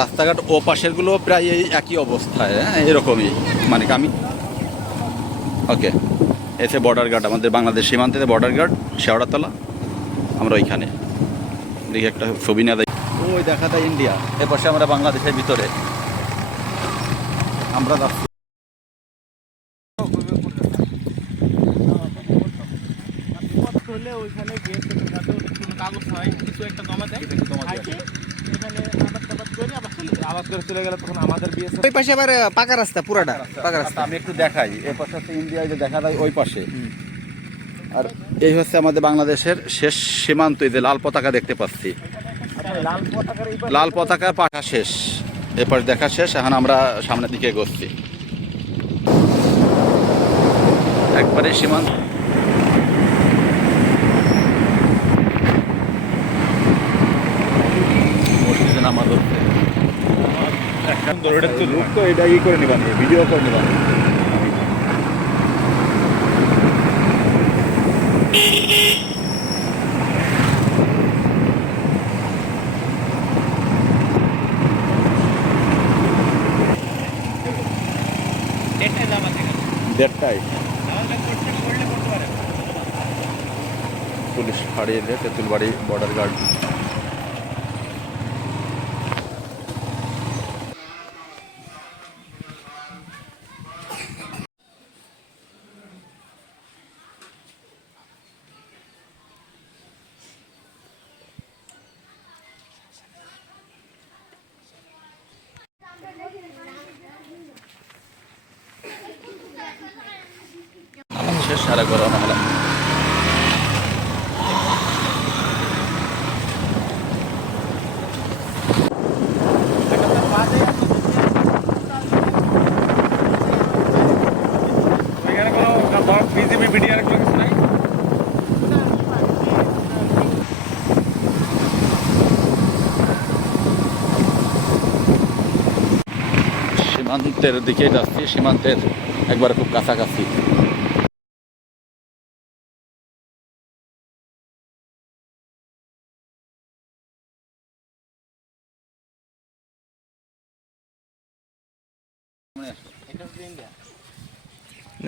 রাস্তাঘাট ও পাশেরগুলো প্রায় এই একই অবস্থায় হ্যাঁ? এরকমই। মানে আমি ওকে। এসে বর্ডার গার্ড আমাদের বাংলাদেশ সীমান্তে বর্ডার গার্ড শেওড়াতলা। আমরা ওইখানে। দেখি একটা ছবি না দেয় ওই দেখা যায় ইন্ডিয়া এ পাশে আমরা বাংলাদেশের ভিতরে। আমরা যাচ্ছি। ওইখানে গিয়ে কাগজ হয় কিছু একটা জমা দেয়। এখানে আবাদ টাবাদ করে আবার চলে যায় আবাদ করে চলে গেলে তখন আমাদের ওই পাশে আবার পাকা রাস্তা পুরাটা পাকা রাস্তা। আচ্ছা, আমি একটু দেখাই। এ পাশে হচ্ছে ইন্ডিয়ায় যে দেখা যায় ওই পাশে। আর এই হচ্ছে আমাদের বাংলাদেশের শেষ সীমান্ত এই যে লাল পতাকা দেখতে পাচ্ছি। লাল পতাকার এই লাল পতাকা পাকা শেষ। এরপর দেখা শেষ এখন আমরা সামনের দিকে এগোচ্ছি। একবারে সীমান্ত। হচ্ছে লোক তো এটা ই করে ভিডিও দেড়টায় পুলিশ ফাঁড়ি এলে তেঁতুলবাড়ি বর্ডার গার্ড। শেষ সারা গরম কোনো বিজেপি বিডিআর কোনো কিছু নাই? সীমান্তের দিকে যাচ্ছি সীমান্তের একবার খুব কাছাকাছি।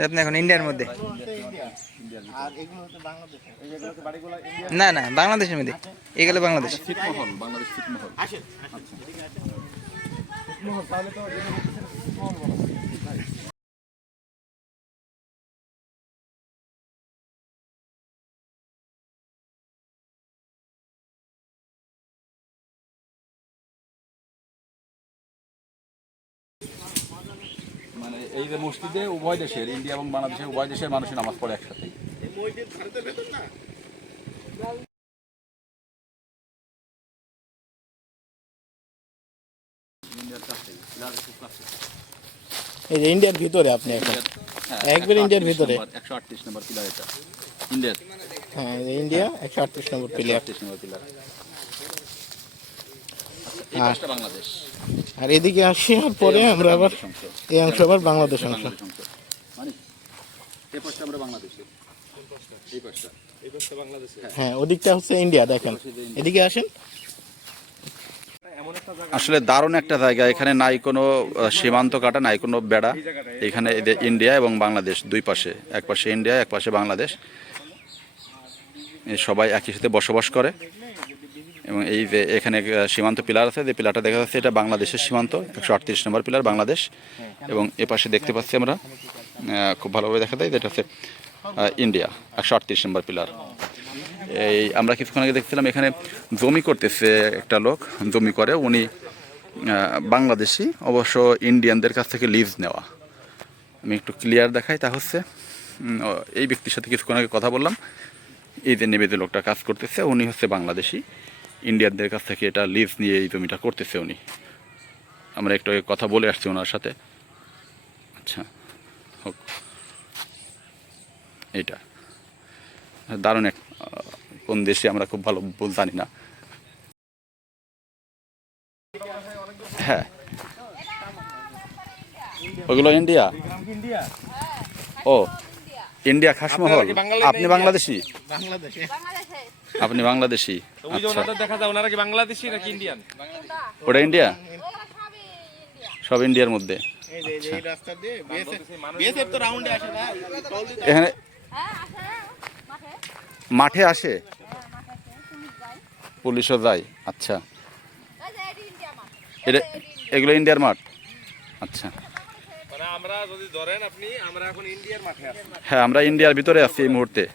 আপনি এখন ইন্ডিয়ার মধ্যে? না না বাংলাদেশের মধ্যে। এগুলো বাংলাদেশ। বাংলাদেশ এই যে মসজিদে উভয় দেশের ইন্ডিয়া এবং বাংলাদেশের উভয় দেশের মানুষের নামাজ পড়ে একসাথে এই যে ইন্ডিয়ার ভিতরে আপনি এখন? একবার ইন্ডিয়ার ভিতরে। একশো আটত্রিশ নম্বর পিলার এটা। ইন্ডিয়ার। হ্যাঁ ইন্ডিয়া একশো আটত্রিশ নম্বর প্লেয়ার আটত্রিশ নম্বর পিলার। আর- বাংলাদেশ। আর এদিকে আসি আর পরে আমরা আবার এই অংশ আবার বাংলাদেশ অংশ। মানে এই পাশটা আমরা বাংলাদেশে এই পাশটা। হ্যাঁ। ওদিকটা হচ্ছে ইন্ডিয়া দেখেন। এদিকে আসেন। আসলে দারুণ একটা জায়গা। এখানে নাই কোনো সীমান্ত কাটা নাই কোনো বেড়া। এখানে এদের ইন্ডিয়া এবং বাংলাদেশ দুই পাশে। এক পাশে ইন্ডিয়া এক পাশে বাংলাদেশ। এ সবাই একই সাথে বসবাস করে। এবং এই এখানে সীমান্ত পিলার আছে, যে পিলারটা দেখা যাচ্ছে এটা বাংলাদেশের সীমান্ত, একশো আটত্রিশ নম্বর পিলার বাংলাদেশ। এবং এ পাশে দেখতে পাচ্ছি আমরা খুব ভালোভাবে দেখা যায়, যেটা হচ্ছে ইন্ডিয়া, একশো আটত্রিশ নম্বর পিলার। এই আমরা কিছুক্ষণ আগে দেখছিলাম এখানে জমি করতেছে একটা লোক, জমি করে, উনি বাংলাদেশি, অবশ্য ইন্ডিয়ানদের কাছ থেকে লিজ নেওয়া। আমি একটু ক্লিয়ার দেখাই, তা হচ্ছে এই ব্যক্তির সাথে কিছুক্ষণ আগে কথা বললাম। এই যে নেবে লোকটা কাজ করতেছে, উনি হচ্ছে বাংলাদেশি। ইন্ডিয়ানদের কাছ থেকে এটা লিজ নিয়ে এই জমিটা করতেছে উনি। আমরা একটু কথা বলে আসছি ওনার সাথে। আচ্ছা হোক। এইটা। দারুণ এক কোন দেশে আমরা খুব ভালো বল জানি না। হ্যাঁ। ওগুলো ইন্ডিয়া? ইন্ডিয়া। ও। ইন্ডিয়া খাসমহল। আপনি বাংলাদেশি? আপনি বাংলাদেশি? আচ্ছা। ওনাদের দেখা যায় ওনারা কি বাংলাদেশি নাকি ইন্ডিয়ান? ওটা ইন্ডিয়া? সব ইন্ডিয়ার মধ্যে। এই যে এই যে এই রাস্তা দিয়ে বিএসএফ তো রাউন্ডে আসে না? টোল দিতে। এখানে হ্যাঁ মাঠে মাঠে আসে? মাঠে আসে পুলিশ যায় পুলিশও যায় আচ্ছা এটি এগুলো ইন্ডিয়ার মাঠ? আচ্ছা। আমরা ইন্ডিয়ার হ্যাঁ আমরা ইন্ডিয়ার ভিতরে আছি এই মুহূর্তে।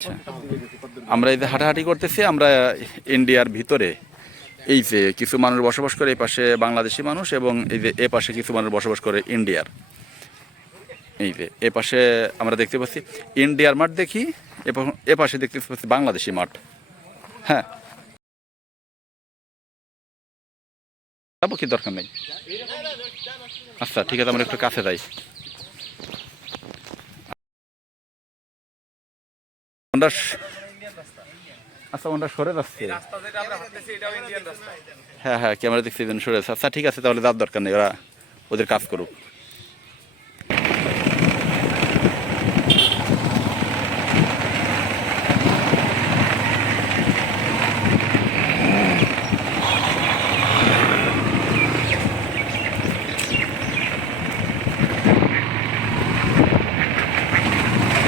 আচ্ছা। আমরা এই যে হাঁটাহাঁটি করতেছি, আমরা ইন্ডিয়ার ভিতরে। এই যে কিছু মানুষ বসবাস করে এই পাশে বাংলাদেশি মানুষ এবং এই যে এ পাশে কিছু মানুষ বসবাস করে ইন্ডিয়ার। এই যে এ পাশে আমরা দেখতে পাচ্ছি, ইন্ডিয়ার মাঠ দেখি, এ পা- এ পাশে দেখতে পাচ্ছি বাংলাদেশি মাঠ। হ্যাঁ। যাব কি দরকার নেই। আচ্ছা ঠিক আছে, আমরা একটু কাছে যাই। আচ্ছা ওনটা সরে যাচ্ছি। হ্যাঁ হ্যাঁ ক্যামেরা দেখছি সরে আচ্ছা ঠিক আছে, তাহলে যার দরকার নেই, ওরা ওদের কাজ করুক।